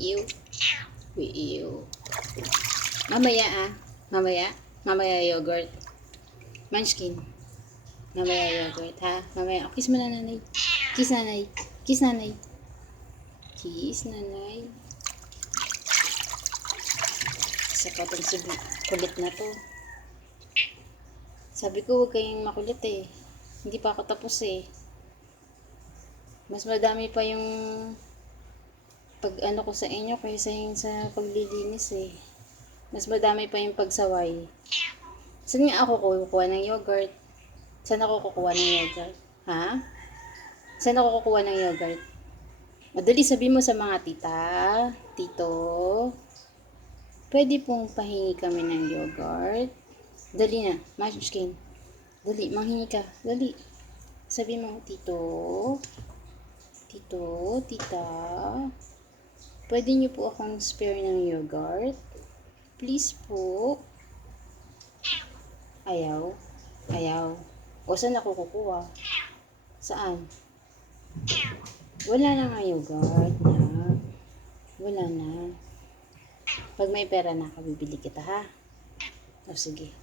Wiiw. Wiiw. Mamaya ah. Mamaya. Mamaya yogurt. Munchkin. Mamaya yogurt ha. Mamaya. Oh, kiss mo na nanay. Kiss nanay. Kiss nanay. Kiss nanay. Isa pa itong kulit na to. Sabi ko huwag kayong makulit eh. Hindi pa ako tapos eh. Mas madami pa yung pag ano ko sa inyo kaysa yung sa paglilinis eh. Mas madami pa yung pagsaway. Saan nga ako kukuha ng yogurt? Saan ako kukuha ng yogurt? Ha? Saan ako kukuha ng yogurt? Madali sabihin mo sa mga tita, tito, pwede pong pahingi kami ng yogurt. Dali na, Munchkin. Dali, manghingi ka. Dali. Sabihin mo, tito, tito, tita, pwede niyo po akong spare ng yogurt? Please po. Ayaw. Ayaw. O saan ako kukuha? Saan? Wala na nga yogurt na. Wala na. Pag may pera na, bibili kita ha. O sige.